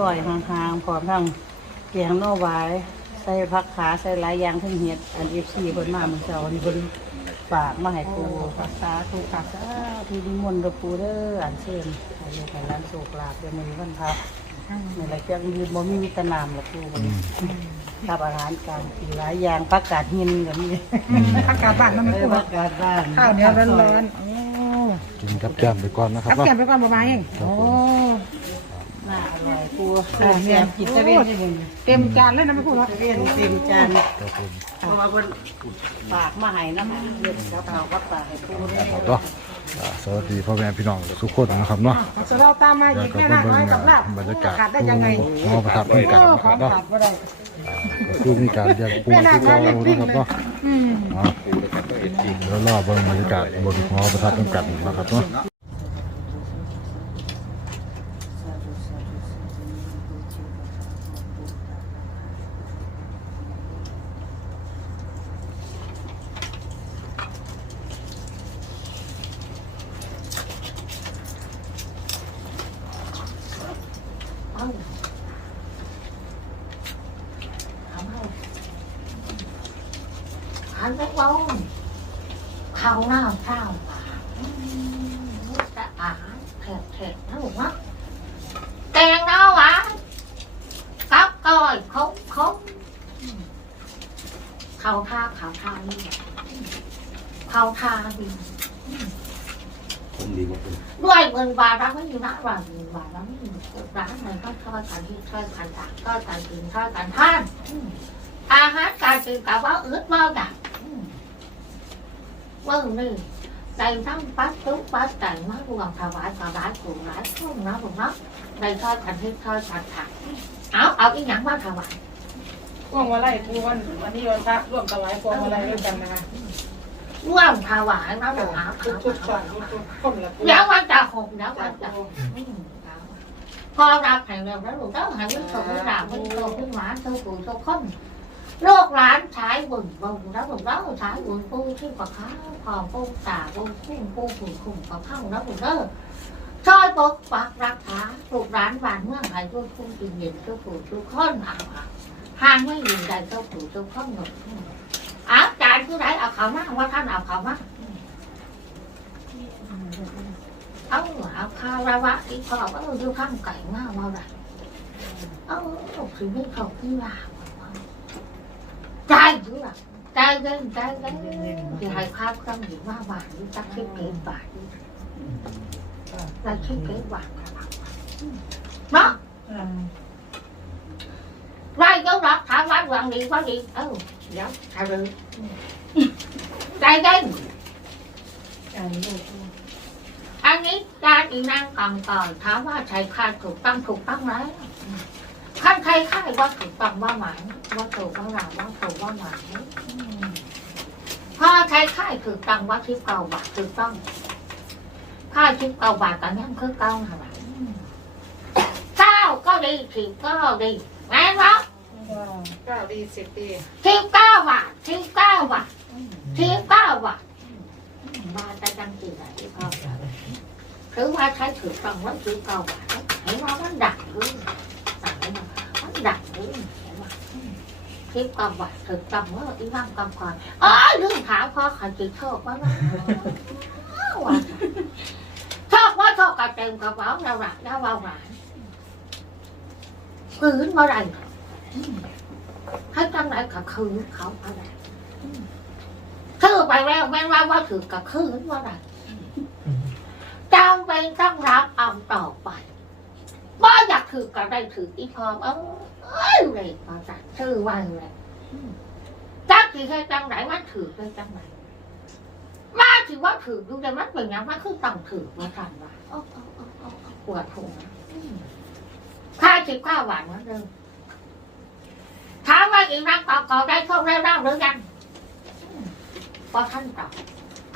ซอยห่างๆพร้อมทั้งแกงหน่อไว้ใส่ผักขาใส่หลายอย่างทั้งเห็ดอันเอฟซีเพิ่นมาเมื่อเช้านี่เพิ่นฝากมาให้ปูภาษาทุกภาษาที่นิมนต์เด้อปูเด้ออันเชิญให้ลูกให้หลานโศกลาบเดี๋ยวมื้อนี้วันพระนี่แหละจังยืนบ่มีมีแตะนามละปูวันนี้กับอาหารการกินหลายอย่างผักกาดหินก็มีอากาศบ้านมันไม่เออคุ้มผักกาดบ้านข้าวเหนียวร้อนๆโอ้กินกับแก้มไปก่อนนะครักับบเนาะแกมไปก่อนประมาณเองโอ้น่าอร่อย ปูเออแม่กินตะเวียนที่มึงเต็มจานเลยนะไม่พูดหรอกตะเวียนเต็มจานครับผมเพราะว่าเพิ่นฝากมาให้น้ำเลือดกับข้าวกับปลาให้ปูได้ครับเนาะอ่าสวัสดีพ่อแม่พี่น้องทุกคนนะครับเนาะจะเราตามมาอีกแน่นอนางงน้อยกับลาบบรรยากาศขาดได้ยังไงหอประทับด้วยกันโอ้นะขคอรับงเนาะขาดก็ได้ก็คือมีการเรียกปูที่เราน้อยเล็กนะครับเลยเนาะอืมอ๋อแล้วรอเบิ่งบรรยากาศบนหอประทับด้วยกันนะครับเนาะ หันไปมองเขาหน้าเศร้าจะอาหารแขกๆนะหนูนะแกงเนาหวานกับก้อยคบคบ เขาท่าเขาท่านี่แหละเขาท่าดีด้วยเงินบาทแล้วไม่มีนะว่าเงินบาทแล้วไม่มีร้านไหนก็ช่วยกันที่ช่วยกันตักช่วยกันกินช่วยกันท่านอืมอาหารการกินกับว่าอึดเมาดัก vâng đi đầy thăm bát tú bát cảnh nó buồn thà vải thà vải cùng lái không nó buồn nó đầy thôi thành hết thôi thành thẳng áo áo cái nhãn bát thà vải พวงมาลัยปูวันวันนี้วันพระร่วมถวายพวงมาลัยด้วยกันนะคะ buồn thà vải nó buồn áo ทุก áo ชุดก่อนทุกๆคนละปู nhãn quan trà hồn nhãn quan trà พอรับแห่งเดียวแล้วลูกต้องหันไปส่งไปด่าไปส่งไปหมาส่งปุ๋ยส่งคนลูกหลานใช้บุญบุญแล้วลูกต้องใช้บุญปูที่ปากข้าพอปูตาปูคุ้มปูขุ่นขุ่นปากข้างแล้วลูกเด้อช่วยปกปักรักษาปลูกร้านบ้านเมืองให้ทุกคนกินเย็นทุกผู้ทุกคนอะ ห่างไม่ยืนใดทุกผู้ทุกคนหมดอ้าวจานคือไหนเอาเขามาว่าท่านเอาเขามาเอาเอาข้าวระวะอีกพอว่าดูข้างไก่มากมาเลยเอาถึงไม่เขาที่ลาใจดูล่ะใจเย็นใจเย็นที่ให้ข้าวเครื่องหรือว่าบาทนี่จักคิดเกินบาทนี่ là thiết kế quạt đó vai dấu đó thả quán ไม่ต้องรับถามว่าหวังดีหวังดีเอ้าเดี๋ยวทำเลยใจเย็นอันนี้การอีนางก่อนก่อถามว่าใช้ค่าถูกต้องถูกต้องไหมขั้นใครค่าว่าถูกต้องว่าหมายว่าถูกว่าหลังว่าถูกว่าหมายพ่อใช้ค่าถูกต้องว่าที่เก่าบาถูกต้องค่าที่เก่าบาทกันยังคือเก่าหนาเก้าก็ดีถือก็ดีแม่นว่า เก้าดีสิบปีสิบเก้าบาทสิบเก้าบาทสิบเก้าบาทมาแต่จังสี่ไหนพ่อถือว่าใช้ถือต้องว่าสิบเก้าบาทเห็นว่ามันดักหรือมันดักหรือสิบเก้าบาทถือต้องว่าอีนั่งกำก่อนอ๋อลืมถามพ่อขันจิตโชคว่าว่าชอบว่าชอบกระเต็มกระเป๋าเราหลักเราเบาหวานคืนเมื่อไร ให้จังไหนกับคืนเขาอะไรคือไปแล้วแม่ว่าว่าถือกับคืนเมื่อไรจำเป็นต้องรับเอาต่อไปว่าอยากถือกับได้ถืออีพอมเอ้ยเลยมาจากชื่อว่าเลยจักที่ให้จังไหนมันถือเป็นจังไหนมาถือว่าถือดูแต่มันเป็นอย่างมันคือต้องถือมาสั่นว่าปวดหัวอืมค่าสิบเก้าบาทเหมือนเดิม อีนักตอบกอได้เข้าได้ร่างหรือยังอืมพอท่านตอบ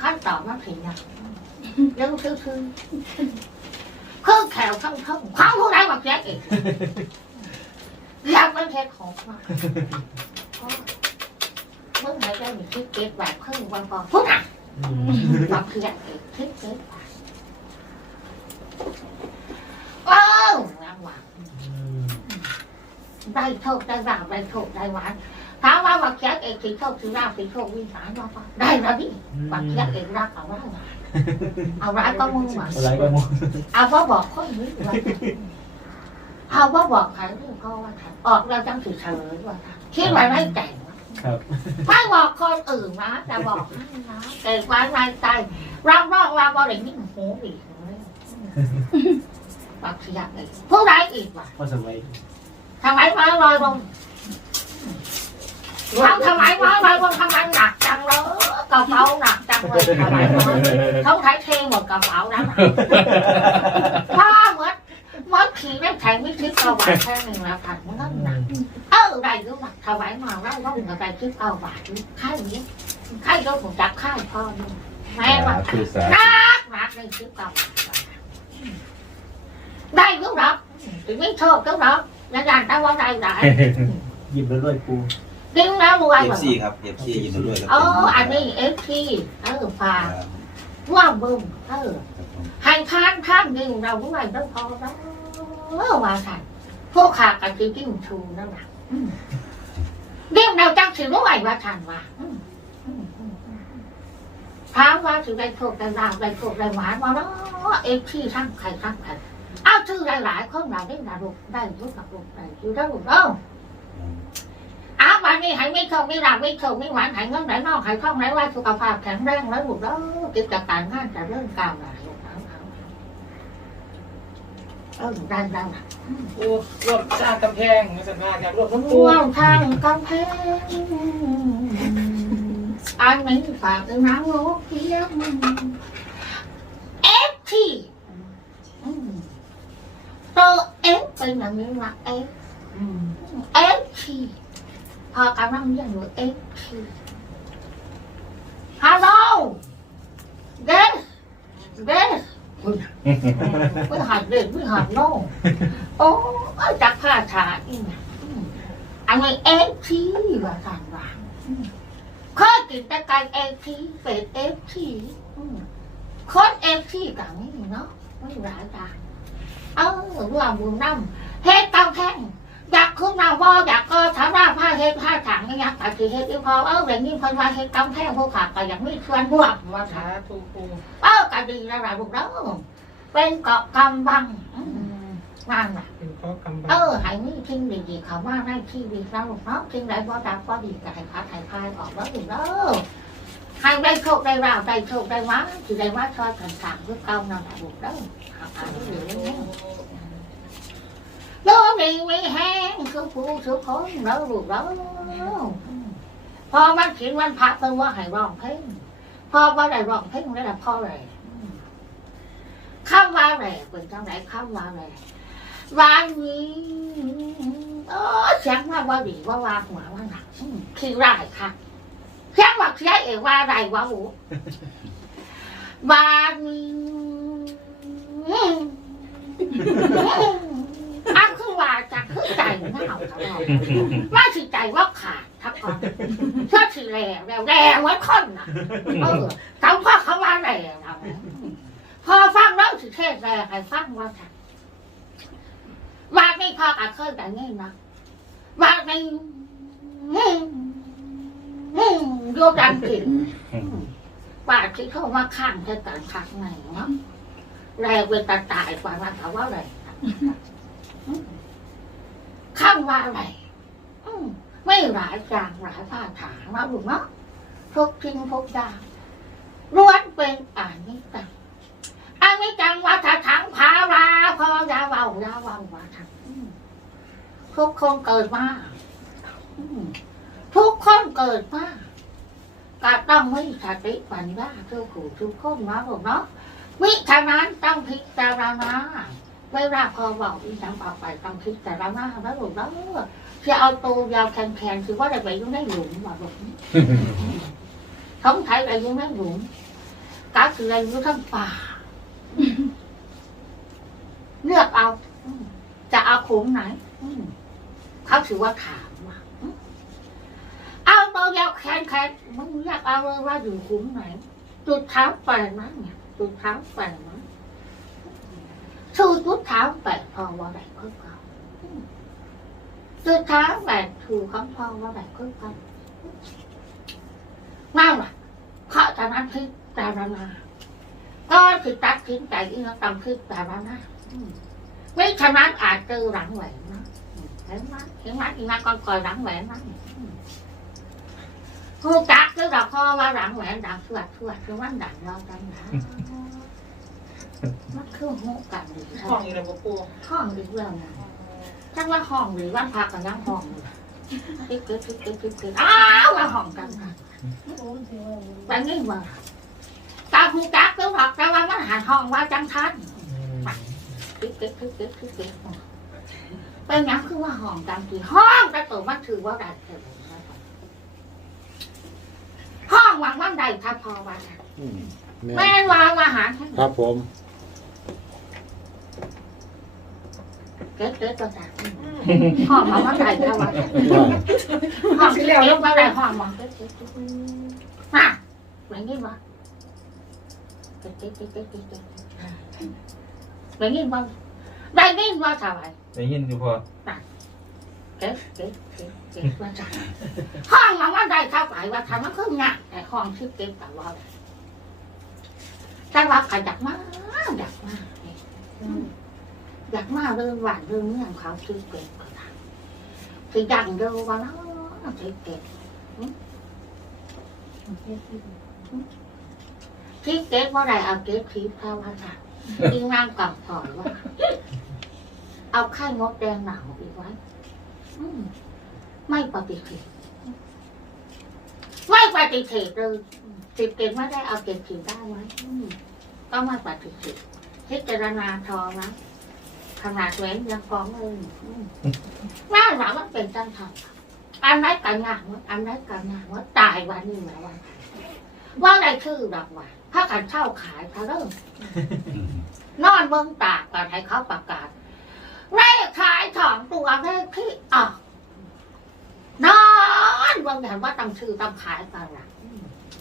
ท่านตอบมาถึงยังยังคือคือเครื่องแขวทั้งทั้งความผู้ใดมาเสียเองอยากเป็นเทศของมาเมื่อไหร่ได้มีคิดเก็บแบบเครื่องวันก่อนพูดอะมาเสียเองคิดเก็บแบบเอ้ารางวัล ได้โชคได้ราบได้โชคได้หวานถามว่าบักเสียเองสิโชคสิราบสิโชควิสารมาปะได้แล้วดิบักเสียเองรักเอาไว้หวานเอาร้ายก็มึงหวานอะไรก็มองเอาว่าบอกคนนี้ว่าเอาว่าบอกใครเรื่องก็ว่าค่ะออกเราจังสือเฉลยว่าค่ะคิดไว้ไม่แต่งครับไม่บอกคนอื่นนะแต่บอกให้นะเกิดไว้ในใจเรานอกเราบริยิ่งหูอีกเลยปากเสียอีกผู้ใดอีกวะพ่อสมัย ทำไมมาลอยลงเราทำไมมาลอยลงทำไมหนักจังเลยกระเป๋าหนักจังเลยทำไมมาเขาใช้เทหมดกระเป๋านั้นพ่อเหมือนเหมื่อนขี่ได้ แข่งไม่คิดเอาบาทแค่หนึ่งละพันมันก็หนักเออได้ก็หนักถวายมาได้ว่ามึงอะไรคิดเอาบาทค่ายนี้ค่ายรถผมจับค่ายพ่อนี่แม่ว่าธุสาหนักหนักเลยคิดเอาบาทได้ก็หนักถึงไม่ชอบก็หนักแล้วยันแต่ว่าได้ได้หยิบแล้วด้วยปูจริงนะรวยเอแบฟบซีครับเอฟซียินดีด้วยครับเอออันนี้เอฟซีเออฝากว่างบึ้มเออให้ทานท่านยิ่งเราด้วยเราพอแล้วเออว่าสั่นพวกขากันที่ยิ่งชูนั่นแหละอืมเรื่องเราจังสิรู้ไหวว่าสั่นว่าอืมอืมอืมอืมถามว่าสิได้โชคได้ลาภได้โชคได้หวานว่าเนาะเอฟที่ทั้งใครทั้งใคร เอาชื่อหลายๆคนเราได้นาลูกได้รู้กับลูกได้อยู่ได้ลูกเอ้าอ้าววันนี้ให้ไม่โชคไม่ลาภไม่โชคไม่หวานให้เงินไหนนอกให้ท่องไหนว่าสุขภาพแข็งแรงแล้วลูกเอ้ากิจการงานจะเริ่มก้าวหน้าลูกเอาเอาเอาเออได้ได้ละปูร่วมสร้างกำแพงมาสันว่าอยากร่วมทั้งปูว่างทางกำแพงอันนี้ฝากน้ำลูกเพียงเอฟที ตัวเอฟเป็นอย่างนี้นะเอฟเอฟทีพอกำลังเรียนอยู่เอฟทีฮัลโหลเดสเดสไม่หัดเด็กไม่หัดโน่โอ้ยจักผ้าชาอีกนะอันนี้เอฟทีว่าสั่งว่าอืมเคยกินแต่ไก่เอฟทีเป็ดเอฟทีคนเอฟทีกับนี่เนาะไม่หลายจาน เออว่าบุญน้ำเฮ็ดกำแพงอยากขึ้นมาว่าอยากก็ถามว่าผ้าเฮ็ดผ้าถังไม่อยากแต่คือเฮ็ดอีพอเออแบบนี้คนว่าเฮ็ดกำแพงพวกขาก็อยากไม่ชวนพวกว่าสาค่ะธุปูเออก็ดีแล้วล่ะลูกเด้อเป็นเกาะกำบังอืมนั่นแหละเป็นข้อกำบังเออหายมีทิ้งดีๆเขาว่าได้ที่ดีแล้วลูกเนาะทิ้งไรบ่ดับก็ดีกับให้พักให้พายออกแล้วลูกเด้อ ให้ได้โชคได้ราวได้โชคได้มาสิได้มาช่วยกันสร้างเพื่อเก่านั่นแหละลูกเด้อเอาไปเรื่อยๆโลกนี้ไม่แห้งคือผู้สุขคนแล้วลูกเด้อพอมันขินวันพระเพิ่งว่าให้ร้องเพลงพอว่าได้ร้องเพลงแล้วล่ะพ่อเลยคำว่าอะไรเป็นจังไหนคำว่าอะไรวางนี้โอ้เสียงว่าว่าดีว่าวางหัวว่าหนักอืมคือไรค่ะ เสียงว่าเสียเองว่าอะไรวะหูวานอืมอันคือว่าจะคือใจเน่าตลอดว่าสิใจว่าขาดทักก่อนเชื่อสิแรงแล้วแรงไว้คนนะเออเขาพ่อเขาว่าแรงนะพอฟังแล้วสิเทศแรงให้ฟังว่าค่ะว่าไม่พอกับเคยแต่นี่นะว่าไม่ อืมอืมโยดังกินว่าที่เขามาข้างจะกันข้างในเนาะแรงเป็นตาตายกว่าว่าเขาว่าอะไรข้างว่าอะไรอืมไม่หลายจางหลายผ้าถางมาดูเนาะทุกทิ้งทุกอย่างล้วนเป็นอ่านนี้จังอันนี้จังว่าถ้าถังพาราพอยาเบายาเบาว่าถังอืมทุกคนเกิดมาอืม ทุกคนเกิดมาก็ต้องมีสติปัญญาทุกผู้ทุกคนนะลูกเนาะวิฉะนั้นต้องพิจารณาเวลาพอบอกอีสังต่อไปต้องพิจารณาแล้วลูกเนาะจะเอาตัวยาวแข็งๆคือว่าอะไรไปยุ่งในหลุมว่าลูกท้องไทยอะไรยุ่งในหลุมก็คืออะไรยู่งทั้งป่าเลือกเอา จะเอาขุมไหนเขาถือว่าถามว่าอืมเอาตัว ยาวแขนแขนมึงเลือกเอาเลยว่าอยู่ขุมไหน จุดเท้าแปดนะเนี่ยจุดเท้าแปดนะชูจุดเท้าแปดพอว่าไหนก็เก่าอืมจุดเท้าแปดถูกคำพอว่าไหนก็เก่านั่นแหละเพราะฉะนั้นพิจารณาก็คือตัดสินใจที่เราต้องพิจารณาอืมไม่ฉะนั้นอาจเจอหลังแหวนนะเห็นไหมเห็นไหมอีกนักก่อนคอยหลังแหวนนะ หูจักคือเราพ่อว่าหลังแหวนดังสวดสวดคือมันดังเราจังนะมันคือหูกันหรือห้องนี้เลยปูห้องหรือเรื่องนะจังว่าห้องหรือว่าพักกันยังห้องอยู่ติ๊กติ๊กติ๊กติ๊กติ๊กติ๊กอ้าวว่าห้องกันนะแต่นี่ว่าตาครูจักคือบอกแต่ว่ามันหันห้องว่าจังทันติ๊กติ๊กติ๊กติ๊กติ๊กเป็นยังคือว่าห้องกันกี่ห้องแต่ตัวมันถือว่าได้เกิด ห้องวางว่างใดถ้าพอว่าอืมแม่วางอาหารครับผมเก๊กเก๊กก็ได้ห้องวางว่างใดถ้าว่าห้องที่เรียกว่าอะไรห้องวางเก๊กเก๊กเก๊กฮะแบบนี้วะเก๊กเก๊กเก๊กเก๊กเก๊กเก๊กแบบนี้วะได้ยินว่าสบายได้ยินอยู่พอ เก๊กเก๊กเก๊กเก๊กว่าจังห้องมันว่าได้เข้าไปว่าทำมันคือหนักแต่ห้องชื่อเก๊กแต่ว่าแต่ว่าขยักมากอยากมากอยากมากเรื่องหวานเรื่องเรื่องเขาชื่อเก๊กก็ได้คือดังเร็วว่าเนาะชื่อเก๊กที่เก๊กว่าไรเอาเก๊กทิพย์เข้าว่าจ้ะยิงนางกับถอยว่าเอาไข่มดแดงหนาวอีกไว้ ไม่ปฏิเสธไม่ปฏิเสธเลยสิบเกณฑ์ไม่ได้เอาเกณฑ์สิบได้ไหมอืมก็ไม่ปฏิเสธพิจารณาทองนะขนาดเว้นยังฟ้องเลยอืมน่าหนามันเป็นจังทำอันไหนกันงานวะอันไหนกันงานวะตายวันนี้ไหมวันว่าอะไรชื่อดอกว่าถ้ากันเช่าขายเขาเริ่มนอนเบิ่งตากก่อนให้เขาประกาศเล ขขายสองตัวเลขที่ออกนอนบางอย่างว่าตั้งชื่อตั้งขายกันละ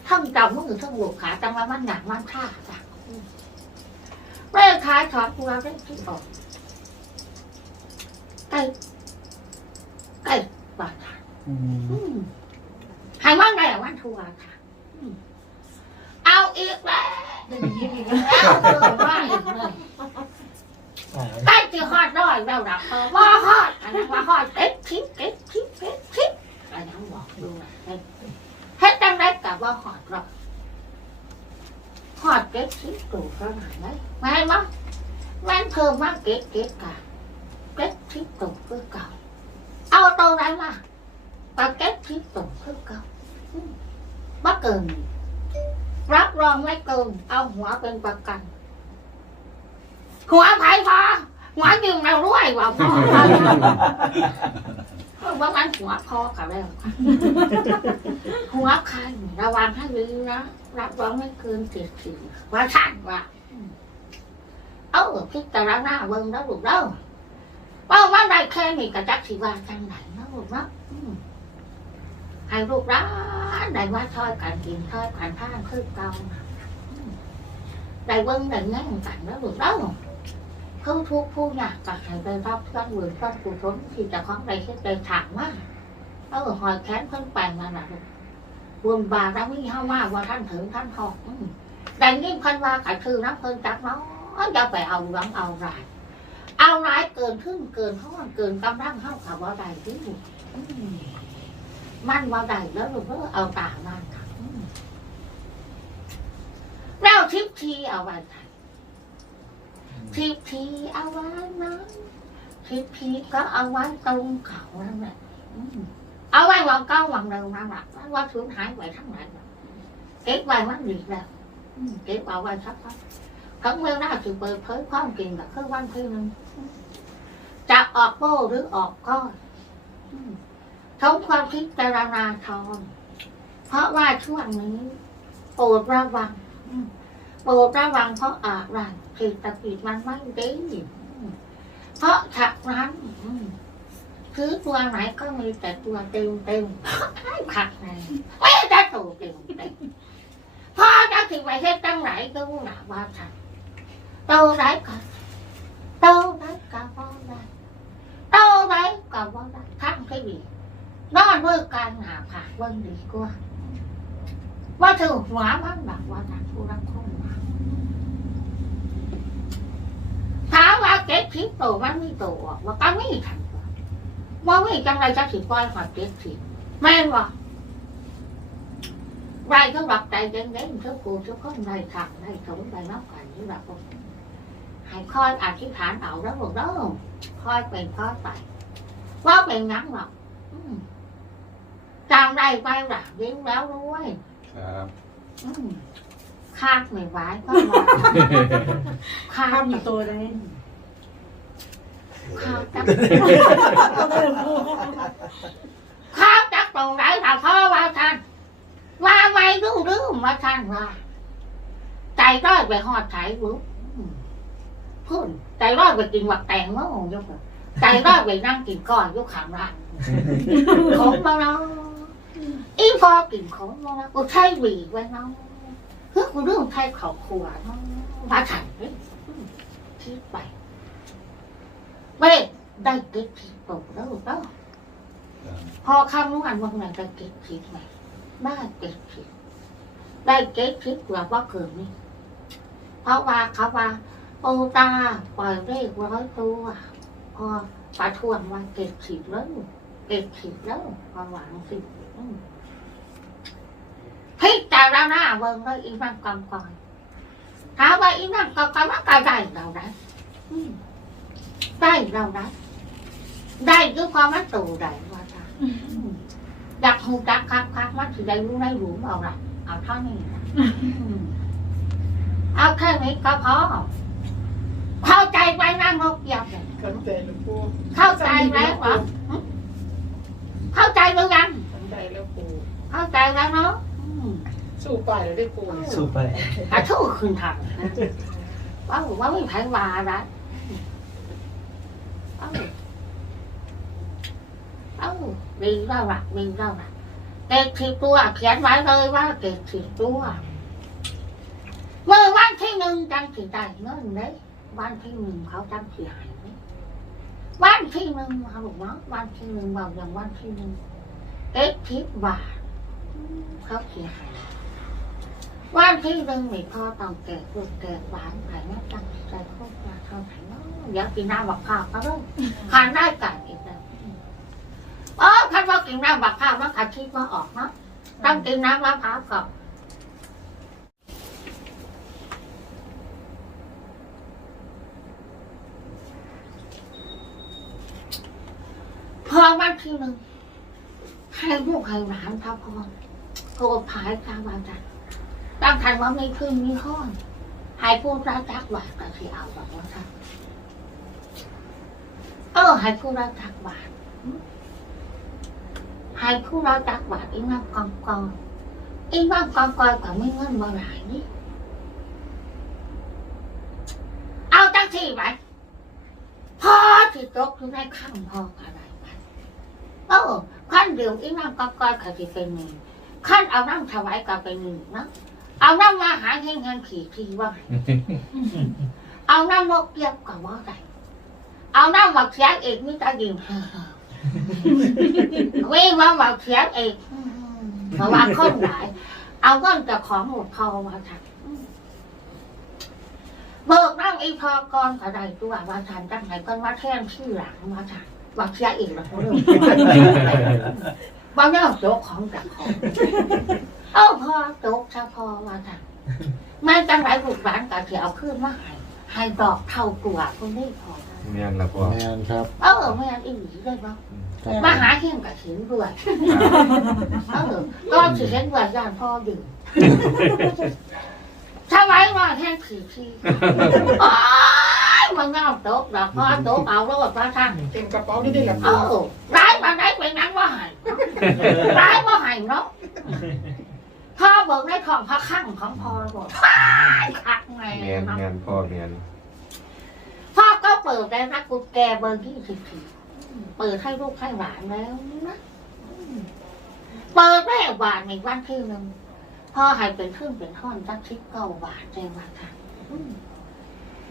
ทั้งจำมือทั้งบุกขาจังว่ามันหนักมันท่าจ้ะเลขขายสองตัวเลขที่ออกใกล้ใกล้บาทค่ะอืมให้มันได้วันทัวร์ค่ะอืมเอาอีกแล้วเอาเพิ่มว่าอีกเลย ใกล้จะฮอดร้อยแล้วนะเออว่าฮอดอันนั้นว่าฮอดเก็บทิ้งเก็บทิ้งเก็บทิ้งอันนั้นบอกดูนะเฮ็ดจังได้กับว่าฮอดหรอกฮอดเก็บทิ้งตู่เท่าไหร่ไหมแม่นมั้งแม่นเพิ่มมากเก็บเก็บกันเก็บทิ้งตู่คือเก่าเอาตัวไหนมาไปเก็บทิ้งตู่คือเก่าอืมบ่เกินรับรองไม่เกินเอาหัวเป็นประกัน หัวไผ่พอหัวยืมเรารวยว่าพ่อว่ามันหัวพ่อกับแล้วหัวใครระวังให้ดีนะรับรองไม่เกินเจ็ดสิบว่าสั่นว่าเออพิจารณาเบิ่งแล้วลูกเด้อว่ามันได้แค่นี้กระจักสิว่าจังไหนนะลูกเนาะให้ลูกร้านได้ว่าช่อยกันกินช่อยกันท่านคือเก่าได้เบิ่งได้แง่งกันแล้วลูกเด้อ เขาทุกผู้อยากจะให้ไปรับสร้างเวรสร้างกุศลที่จะของใดเช่นใดถามว่าเออหอยแค้นเพิ่นไปมาหนักบุญบาแล้ววิ่งเข้ามาว่าท่านถึงท่านหอกแต่ยิ่งพันว่าขายคือน้ำเพิ่นจักเนาะอย่าไปเอาหวังเอาราย เอารายเกินขึ้นเกินห้องเกินกำลังเข้ากับว่าใดที่มันว่าใดแล้วหรือว่าเอาตามันแล้วทิพทีเอาไว้ ค่ะทิพทีเอาไว้นะทิพทีก็เอาไว้ตรงเขานั่นแหละเอาไว้วางเก้าวางเดิมนั่นแหละว่าสูญหายไปทั้งหลายน่ะเก็บไว้มันดีแล้วเก็บเอาไว้สักพักทั้งเวลาจะเปิดเผยความจริงกับคือวันที่หนึ่งจะออกโป้หรือออกก้อนอืมทั้งความคิดจารณาทองเพราะว่าช่วงนี้โปรดระวังอื โปรดระวังเพราะอะไรเศรษฐกิจมันไม่ดีเพราะฉะนั้นอืมซื้อตัวไหนก็มีแต่ตัวเต็มเต็มๆขัดไงไม่ได้ตัวเต็มเต็มพอจะถึงไปเฮ็ดตั้งไหนก็รู้หนาว่าฉันโตได้ก็โตได้ก็บ่ได้โตได้ก็บ่ได้ทั้งที่ดีนอนเมื่อกลางหนาผากเบิ่งดีกว่าว่าถึงหัวมันแบบว่าจากผู้รักคน มาถามว่าเก็บทิพย์โตมันมีโตออกว่าก็ไม่ทันว่าว่าไม่จังไรจะถือปล่อยหอดเก็บทิพย์แม่นว่าไรก็หลับใจเย็นๆทุกผู้ทุกคนได้ทำได้สมได้นับกันที่แบบว่าให้คอยอธิษฐานเอาแล้วบอกเด้อคอยเป็นคอยไปว่าเป็นงั้นหรอกอืมจำได้ไปหลักยิ้มแล้วด้วยครับอืมคาดไม่ไหวก็มาคาดข้ามตัวได้ คาดจักคาดจักตรงไหนถ้าพ่อว่าท่านว่าไว้รู้รู้มาท่านว่าใจร้อยไปหอดไถรู้พุ่นใจร้อยไปกินหวักแตงโมยกใจร้อยไปนั่งกินก้อนยกขางร้านของมาเนาะอีพอกินของมาเนาะกูใช่หวีไว้เนาะเฮ้ยกูเรื่องไทยเขาขวานมาฉันคิดไป ได้เก็บผิดตกแล้วก็พอข้างนู้นอันวันไหนได้เก็บผิดไหมได้เก็บผิดได้เก็บผิดกว่าว่าเกิดนี่เพราะว่าเขาว่าโอตาปล่อยเลขร้อยตัวพอประทวนว่าเก็บผิดแล้วเก็บผิดแล้วพอหวังสิอืมพิจารณาเบิ่งเลยอีนั่งกำก่อนถามว่าอีนั่งกำกำมันก็ได้เราได้อืมได้เราได้ ได้ด้วยความมันตูได้ว่าจ้ะอืมอยากหูจักคักคักมันถือได้รู้ได้รู้เอาละเอาเท่านี้นะอืมเอาแค่นี้ก็พอเข้าใจไหมนั่งนกเหยียบเนี่ยเข้าใจหลวงปู่เข้าใจแล้วเหรออืมเข้าใจหรือยังเข้าใจแล้วปู่เข้าใจแล้วเนาะอืมสู้ไปแล้วได้ปู่สู้ไปอาชูคืนทางว่าว่าไม่ใครว่าได้เอ้าเอ้าดีแล้วล่ะดีแล้วล่ะเก็บสิบตัวเขียนไว้เลยว่าเก็บสิบตัวเมื่อวันที่หนึ่งจังสิได้เงินเลยวันที่หนึ่งเขาจังสิหายไหมวันที่หนึ่งเขาบอกว่าวันที่หนึ่งบอกอย่างวันที่หนึ่งเก็บสิบบาทเขาเสียหายวันที่หนึ่งมีพ่อต้องแก่ลูกแก่หวานไผ่แม่ตั้งใจคตรมาเท่าไหร่เนาะเดี๋ยวกินน้ำบักข้าวก็เริ่มทานได้กันอีกแล้วเออท่านว่า กินน้ำบักข้าวแล้วขาคิดว่าออกเนาะต้องกินน้ำมะพร้าวก่อนพอวันที่หนึ่งให้ลูกให้หลานพระพรโกรธผายกลางวันจันทร์ตั้งทันว่าไม่พึ่งมีห้อนหายผู้รักจักบาทก็ที่เอาแบบว่าท่านเออหายผู้รักจักบา ทหายผู้รักจักบาทอีนั่งกองกองอีนั่งกองกองก็ไม่เงินมาหลายนี่เอาจังที่ไหมพอที่ตกอยู่ในข้างพออะไรมันเออขั้นเดียวอีนั่งกองกองก็จะเป็นหนึ่งขั้นเอานั่งถวายก็เป็นหนึ่งนะเอาน้ำมาหาเฮงเฮงขี่ทีว่าไงเอาน้ำนกเกียบกับว่าไงเอาน้ำหมักเสียงเอกนี่จะดื่ม วิ่งมาหมักเสียงเอกเพราะว่าคนหลาย เอาเงินจากของหมดพอมาทันเบิกนั่งอีพอกรก็ได้ตัวว่าทันตั้งไหนก็มาแท่งชื่อหลังมาทันหมักเสียงเอกแล้วเขาเริ่มบางอย่างโจกของจากของเอาพอตกถ้าพอว่าค่ะแม่จังไรลูกหลานก็จะเอาขึ้นมาให้ ให้ดอกเท่าตัวคนนี้พอเมียนละพ่อแมนครับเออไม่งั้นอีหลีได้ปะครับมาหาเฮียงกับเห็นด้วยเออก็สิเห็นด้วยย่านพ่อดื่มถ้าไว้ว่าแห้งขี่ทีโอ้ยมันเงาตกดอกพ่อตกเอาแล้วว่าท่านเต็มกระเป๋านี่ได้หลับเอปู่อร้ายมาได้เป็นนั้นว่าหายร้ายว่าหายเนาะ พ่อเบิกในของพระข้างของพ่อบอกคักไงเมียนเมียนพ่อเมียนพ่อก็เปิดแล้วนะกุญแจเบอร์ที่สิบสี่เปิดให้ลูกให้หลานแล้วนะเปิดแม่บาทในวันที่หนึ่งพ่อให้เป็นขึ้นเป็นห้อนจักชิปเก้าบาทได้มาค่ะอืม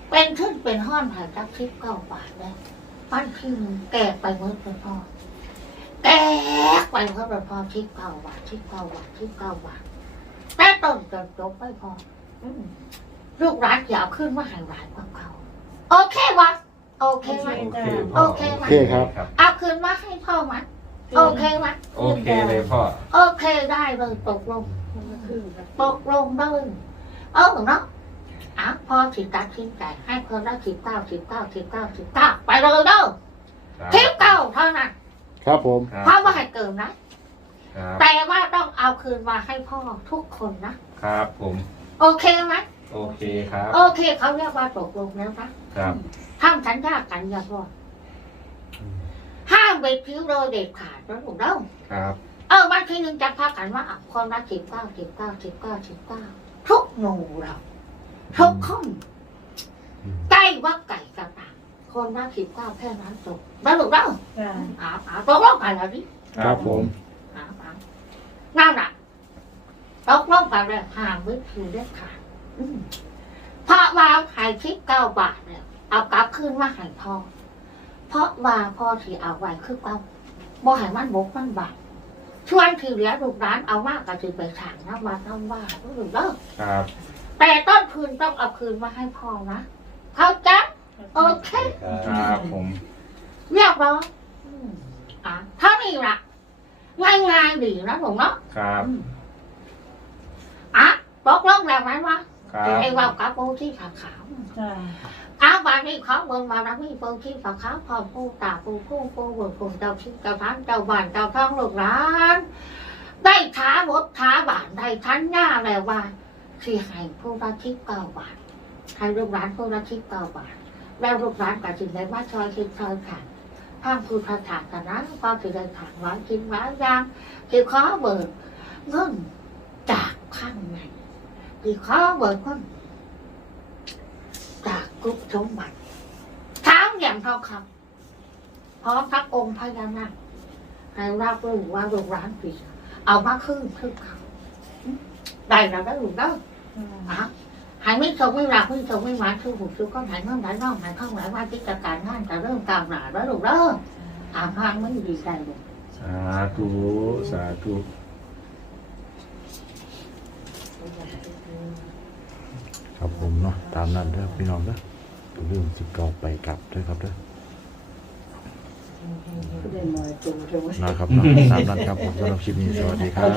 เป็นขึ้นเป็นห้อนให้จักชิปเก้าบาทแล้ววันที่หนึ่งแกะไปเมื่อเป็นพ่อแกะไปเมื่อเป็นพ่อชิปเก้าบาทชิปเก้าบาทชิปเก้าบาทแต่ต้นจนจบไม่พออืมลูกร้านอยากขึ้นมาให้หลานกับเขาโอเควะโอเคไหมโอเคโอเคไหมโอเคครับ เอาคืนมาให้พ่อไหมโอเคไหมโอเคเลยพ่อโอเคได้เลยตกลงตกลงเลยเออเนาะอะพ่อสิตัดสินใจให้คนละสิบเก้าสิบเก้าสิบเก้าสิบเก้าไปเลยเด้อสิบเก้าเท่านั้นครับผมเพราะว่าให้เกินนะ ครับแต่ว่าต้องเอาคืนมาให้พ่อทุกคนนะ ครับผม โอเคไหมโอเคครับ โอเคเขาเรียกว่าตกลงแล้วนะครับทำสัญญากันอย่าพ่อห้ามไปพิ้วโดยเด็ดขาดนะถูกต้องครับเออวันที่หนึ่งจะพากันว่าอะความรักสิบเก้าสิบเก้าสิบเก้าสิบเก้าทุกหมู่เราทุกคนใกล้ว่าไก่กระต่างคนรักสิบเก้าแค่นั้นจบแล้วถูกต้องจ้าอ่าอ่าตกลงกันแล้วดิครับผมอ่าอ่า นั่นน่ะตกลงกันเลยห่างวิธีเด็ดขาดอืมเพราะว่าขายชิปเก้าบาทเนี่ยเอากลับคืนมาห้พ่อเพราะว่าพ่อที่เอาไว้คือเก้าบ่ให้มันบกมันบาทชวนที่เหลือลูกร้านเอามากก็จะไปสั่งน้ำวัดน้ำว่าลูกเลิกครับแต่ต้นคืนต้องเอาคืนมาให้พ่อนะเขาใจะโอเคครับผมเรียบร้อยอะเท่านี้ละ ง่ายง่ายๆดีนะผมเนาะครับ อะตกลงแล้วไหมวะครับไอ้ว่ากับโบที่ขาวขาวจ้าอ้าวบานนี้เขาเบิ่งมาแล้วมีโบที่ขาวขาวพร้อมปูตาปูผู้ปูเบิ่งปูเจ้าที่เจ้าทานเจ้าบ้านเจ้าท้องลูกหลานได้ท้าบดท้าบานได้ทันหน้าแล้วว่าที่ให้ผู้ละทิพเก้าบาทให้ลูกหลานผู้ละทิพเก้าบาทแล้วลูกหลานก็จึงได้มาชอยคิดชอยขัน ทางผู้ประถานกันนะก็ถือได้ถางไว้กินไว้ยางที่ขอเบิกเงินจากข้างในที่ขอเบิกเงินจากกุ๊กสมบัติทั้งอย่างทองคำพร้อมทั้งองค์พญานาคให้รับรู้ว่าลูกหลานผิดเอามาขึ้นขึ้นเขาได้แล้วได้หรือเปล่าอะ หายไม่ทรงไม่รักไม่ทรงไม่หวานคือหูคือก็หายเมื่อไหร่น้องหายข้างไหนว่าที่จการงานจะเริ่มตามหนาแล้วลูกเด้ออ่างห้างไม่ดีใจเลยสาธุสาธุครับผมเนาะตามนั้นเด้อพี่น้องเด้ออย่าลืมสิบเก้าไปกลับด้วยครับเด้อก็ได้หน่อยตัวเดียนะครับเนาะตามนั้นครับผมสำหรับคลิปนี้สวัสดีครับ